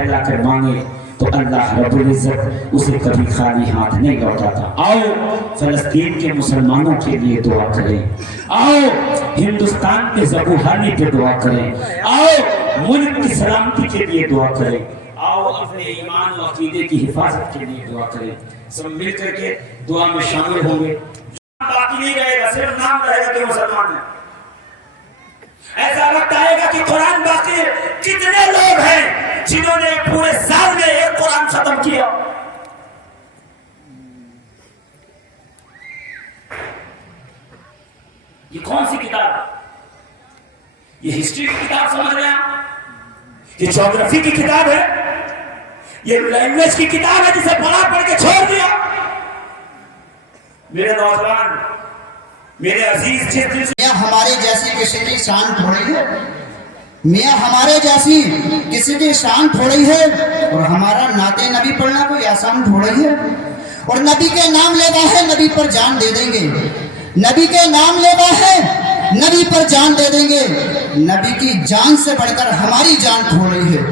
پھیلا کر مانگے تو اللہ رب العزت اسے کبھی خالی ہاتھ نہیں لوٹاتا۔ آؤ فلسطین کے مسلمانوں کے لیے دعا کریں، آؤ ہندوستان کے زبوحانی پہ دعا کریں، آؤ ملک کی سلامتی کے لیے دعا کریں، آؤ اپنے ایمان و عقیدے کی حفاظت کے لیے دعا کریں۔ سب مل کر کے دعا میں شامل ہوں گے۔ باقی نہیں رہے گا، صرف نام رہے گا کہ مسلمان ہیں۔ ایسا وقت آئے گا کہ قرآن باقی ہے۔ کتنے لوگ ہیں جنہوں نے پورے سال میں ایک قرآن ختم کیا؟ یہ کون سی کتاب ہے؟ یہ ہسٹری کی کتاب سمجھ رہے ہیں؟ یہ جغرافی کی کتاب ہے؟ یہ لینگویج کی کتاب ہے جسے پڑھ کے چھوڑ دیا؟ میرے نوجوان، میرے عزیز، میاں ہمارے جیسی کسی کی شان تھوڑی ہے، میاں ہمارے جیسی کسی کی شان تھوڑی ہے، اور ہمارا نعت نبی پڑھنا کوئی آسان تھوڑی ہے۔ اور نبی کے نام لیوا ہے نبی پر جان دے دیں گے، نبی کے نام لیوا ہے نبی پر جان دے دیں گے۔ نبی کی جان سے بڑھ کر ہماری جان تھوڑی ہے۔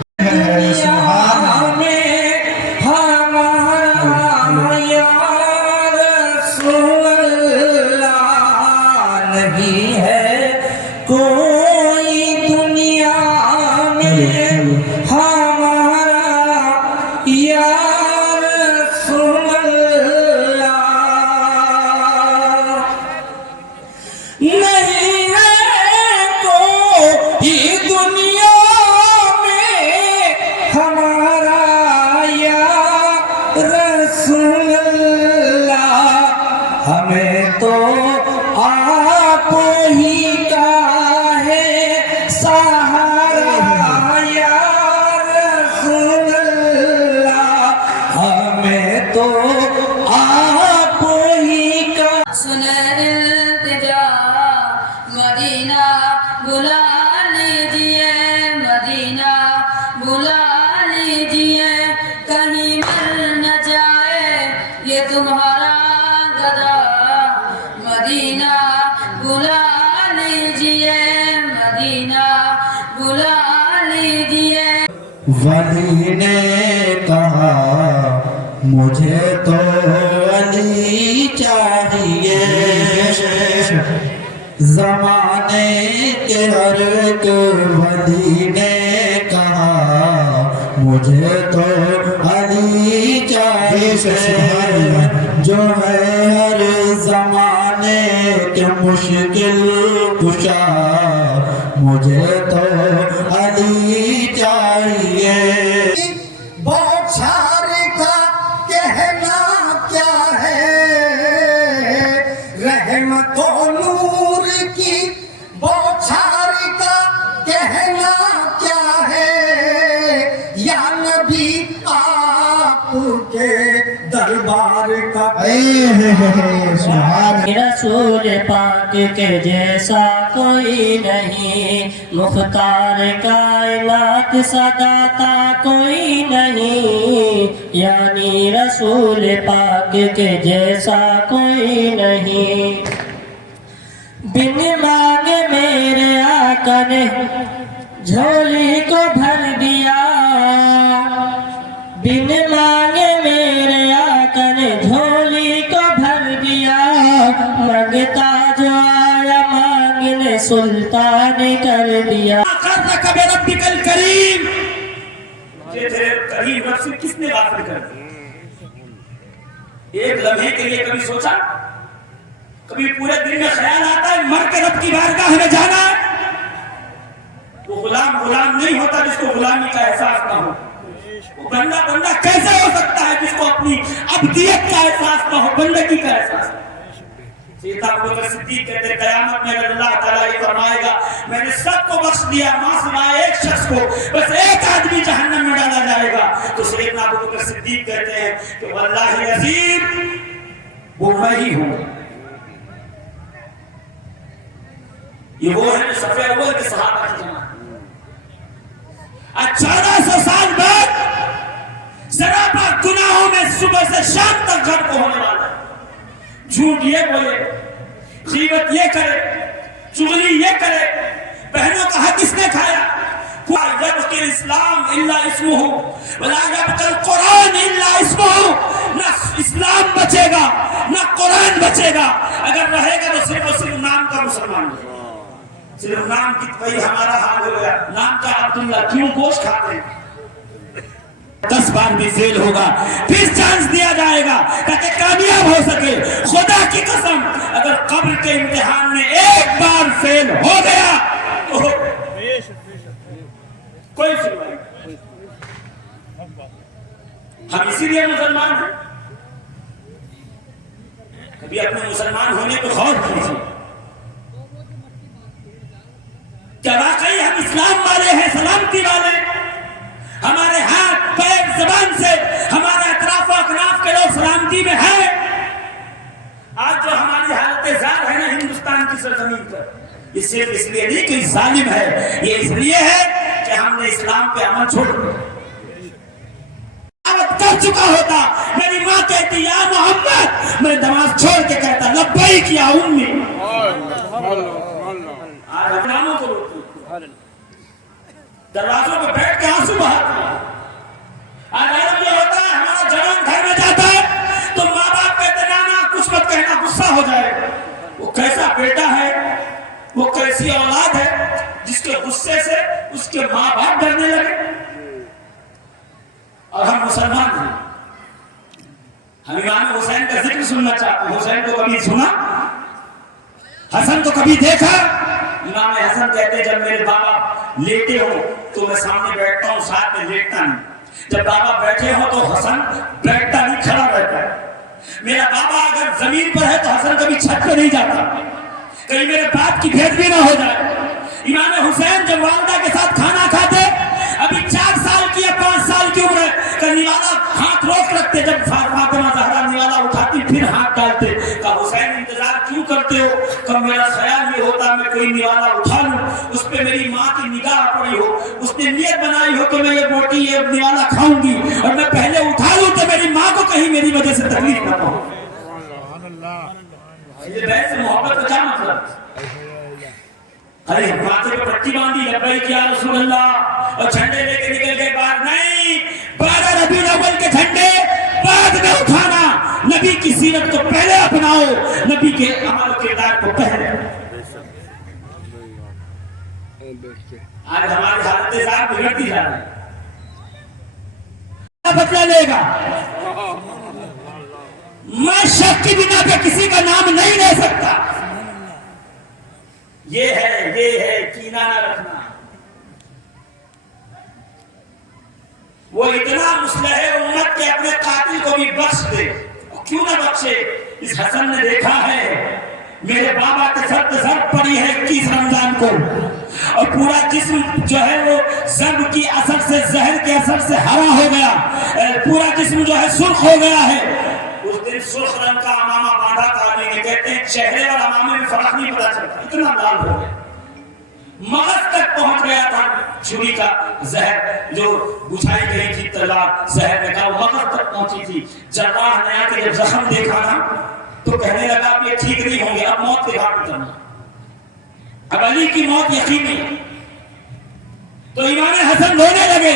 ہمیں تو آپ ہی کا ہے سہارا یا رسول اللہ، ہمیں تو آپ ہی کا۔ سنن التجا مدینہ بلا لیجئے، مدینہ بلا لیجئے، کہیں مل نہ جائے یہ تمہارا گدا، مدینہ بلا لیجئے، مدینہ بلا لیجئے۔ ولی نے کہا مجھے تو علی چاہیے، زمانے کے ہر ایک ولی نے کہا مجھے تو علی چاہیے، جو ہے ہر زمانے کے مشکل کشا، مجھے تو علی چاہیے۔ بوچھار کا کہنا کیا ہے، رحمت و نور کی بوچھار کا کہنا کیا ہے، یا نبی آپ کے دربار کا۔ رسول پاک کے جیسا کوئی نہیں، مختار کائنات صداتا کوئی نہیں، یعنی رسول پاک کے جیسا کوئی نہیں۔ بن مانگے میرے آقا نے جھولی کو بھر دیا، بن مانگے میرے آقا نے جھولی کو بھر دیا، مانگتا جو آیا مانگنے سلطان کر دیا۔ اخرتک بربک الکریم، یہ تیرے کریم رب سے کس نے غافل کر دیا؟ ایک لمحے کے لیے کبھی سوچا؟ کبھی پورے دن میں خیال آتا ہے مر کے رب کی بارگاہ میں جانا ہے؟ وہ غلام نہیں ہوتا جس کو غلامی کا احساس نہ ہو۔ وہ بندہ کیسے ہو سکتا ہے جس کو اپنی عبدیت کا احساس نہ ہو، بندگی کا احساس نہ ہو؟ سیدنا ابوبکر صدیق کہتے قیامت میں اگر اللہ تعالیٰ یہ فرمائے گا میں نے سب کو بخش دیا، ماں سوائے ایک شخص کو، بس ایک آدمی جہنم میں ڈالا جائے گا، تو سیدنا ابوبکر صدیق کہتے ہیں کہ واللہ العظیم وہ میں ہی ہوں۔ یہ وہ ہے جو صف اول کے صحابہ کی جماعت۔ 1400 سال بعد سراپا گناہوں میں صبح سے شام تک گھر کو ہونے والا ہے۔ جھوٹ یہ بولے، غیبت یہ کرے، چغلی یہ کرے، بہنوں کا حق اس نے کھایا، يبقى الاسلام الا اسمه ولا يبقى القران الا اسمه. نہ اسلام بچے گا نہ قرآن بچے گا، اگر رہے گا تو صرف اور صرف نام کا مسلمان ہے، صرف نام کی. وہی ہمارا حال ہو گیا، نام کا عبداللہ، کیوں گوشت کھاتے ہیں؟ 10 بار بھی فیل ہوگا پھر چانس دیا جائے گا تاکہ کامیاب ہو سکے. خدا کی قسم اگر قبر کے امتحان میں ایک بار فیل ہو گیا تو کوئی سنوائی. ہم اسی لیے مسلمان ہیں. کبھی اپنے مسلمان ہونے کو غور کیجیے، کیا واقعی ہم اسلام والے ہیں، سلامتی والے؟ ہمارے ہاتھ پیر زبان سے ہمارے اطراف و اکناف کے لوگ سلامتی میں ہیں؟ آج جو ہماری حالت زار ہے نا ہندوستان کی سرزمین پر، یہ صرف اس لیے نہیں کہ ظالم ہے، یہ اس لیے ہے کہ ہم نے اسلام پہ عمل چھوڑ دیا. کر چکا ہوتا میری ماں کہتی یا محمد، میں نماز چھوڑ کے کہتا لبیک یا امی. آج ہم ناموں کو روکتے دروازوں پہ بیٹھ کے آنسو بہاتے. آج عالم یہ ہوتا ہے ہمارا جوان گھر میں جاتا ہے تو ماں باپ کہتے نانا کچھ مت کہنا، غصہ ہو جائے. وہ کیسا بیٹا ہے، وہ کیسی اولاد ہے جس کے غصے سے اس کے ماں باپ ڈرنے لگے. اور ہم مسلمان ہیں، ہم امام حسین کا ذکر سننا چاہتے ہیں. حسین کو کبھی سنا؟ حسن کو کبھی دیکھا؟ امام حسن کہتے ہیں جب میرے بابا لیٹے ہو تو میں سامنے بیٹھتا ہوں، ساتھ میں لیٹتا نہیں. جب بابا بیٹھے ہو تو حسن بیٹھتا نہیں، کھڑا رہتا ہے. میرا بابا اگر زمین پر ہے تو حسن کبھی چھت پہ نہیں جاتا، کہیں میرے باپ کی بھید بھی نہ ہو جائے. امام حسین جب والدہ کے ساتھ کھانا کھاتے، ابھی 4 سال کی یا 5 سال کی عمر ہے، نوالا ہاتھ روک رکھتے، جب فاطمہ زہرا نوالا اٹھاتی پھر ہاتھ ڈالتے. کہا حسین انتظار کیوں کرتے ہو؟ کہ میرا خیال یہ ہوتا میں کوئی نوالا اٹھا لوں، اس پہ میری ماں کی نگاہ پڑی ہو، اس نے نیت بنائی ہو کہ میں یہ روٹی یہ نوالا کھاؤں گی اور میں پہلے اٹھا لوں تو میری ماں کو کہیں میری وجہ سے تکلیف نہ ہو. یہ بہن سے محبت کا کیا مطلب؟ ارے ماتھے پہ پٹی باندھی لبیک یا رسول اللہ اور جھنڈے لے کے نکل گئے باہر. نہیں، 12 ربیع الاول کے جھنڈے بعد میں اٹھانا، نبی کی سیرت کو پہلے اپناؤ، نبی کے عمل کردار کو پہلے. آج ہماری حالت زار بگڑتی جا رہی ہے. بدلہ لے گا. میں شک کی بنا پہ کسی کا نام نہیں لے سکتا. یہ ہے کینہ نہ رکھنا. وہ اتنا مصلح امت کے اپنے قاتل کو بھی بخش دے، کیوں نہ بخشے. اس حسن نے دیکھا ہے میرے بابا کے سر ضرب پڑی ہے 21 رمضان کو اور پورا جسم جو ہے وہ ضرب کی اثر سے، زہر کے اثر سے ہرا ہو گیا، پورا جسم جو ہے سرخ ہو گیا ہے. اس دن سرخ رنگ کا امامہ باندھا تھا، کہتے ہیں چہرے اور امامے میں فرق نہیں پتا چلتا، اتنا لال ہو گیا. مغز تک پہنچ گیا تھا چھری کا زہر جو بجھائی گئی تھی تلوار زہر نے کہا وہ مغز تک پہنچی تھی. جراح نے آ کے جب زخم دیکھا نا تو کہنے لگا اب یہ ٹھیک نہیں ہوں گے، اب موت کے گھاٹ اترنا، اب علی کی موت یقینی. تو امام حسن رونے لگے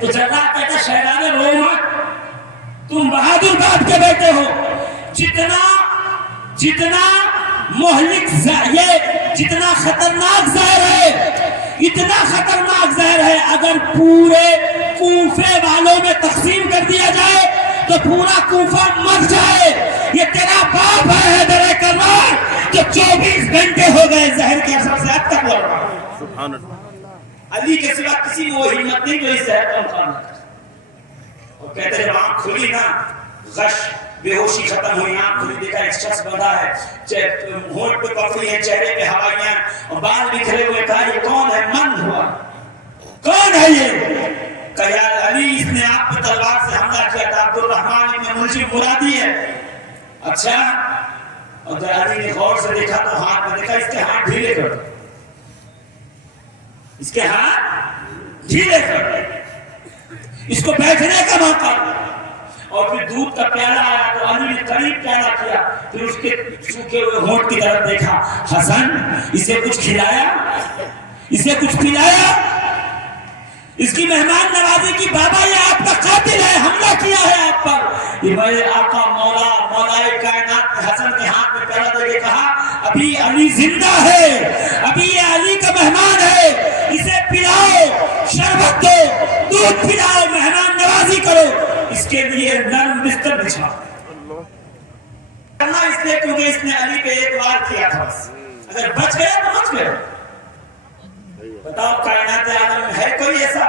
تو جراح کہتا شہزادے رو مت، تم بہادر باپ کے بیٹے ہو. جتنا مہلک یہ جتنا خطرناک زہر ہے، اتنا خطرناک زہر ہے اگر پورے کوفے والوں میں تقسیم کر دیا جائے تو پورا کوفہ مر جائے. یہ تیرا باپ ہے حیدر کرار جو 24 گھنٹے ہو گئے زہر کے اثر سے اب تک لڑ رہا ہے. علی کے سوا کسی میں وہ ہمت نہیں جو اس زہر کا مقابلہ کرے. اور کہتے ہیں آنکھ کھلی نا، غش بے ہوشی ختم ہوئی، آنکھ کھلی دیکھا ایک شخص بندہ ہے، ہونٹ پہ پکڑی ہے، چہرے پہ ہوائیاں اور بال بکھرے ہوئے. کہا یہ کون ہے؟ من ہوا. کون ہے یہ؟ کہا علی اس نے آپ پہ تلوار سے حملہ کیا تھا، عبد الرحمن ابن ملجم مرادی ہے. اچھا. اور جب علی نے غور سے دیکھا تو ہاتھ میں دیکھا اس کے ہاتھ ڈھیلے کر، اس کے ہاتھ ڈھیلے کر، اس کو بیٹھنے کا موقع. اور پھر دودھ کا پیالہ آیا تو علی نے قریب پیالہ کیا، پھر اس کے سوکھے ہوئے ہونٹ کی طرف دیکھا. حسن اسے کچھ کھلایا، اسے کچھ پلایا؟ اس کی مہمان نوازی کی، بابا یہ آپ کا قاتل ہے، حملہ کیا ہے آپ پر۔ یہ میرے آقا مولا کائنات نے حسن کے ہاتھ میں پہلا دے کے کہا ابھی علی زندہ ہے، ابھی یہ علی کا مہمان ہے، اسے پلاؤ، شربت دو، دودھ پلاؤ، مہمان نوازی کرو، اس کے لیے نرم بستر بچھاؤ۔ کرنا اس لیے کیونکہ اس نے علی پہ ایک وار کیا تھا، بس اگر بچ گیا تو بچ گیا۔ بتاؤ کائنات عالم میں ہے کوئی ایسا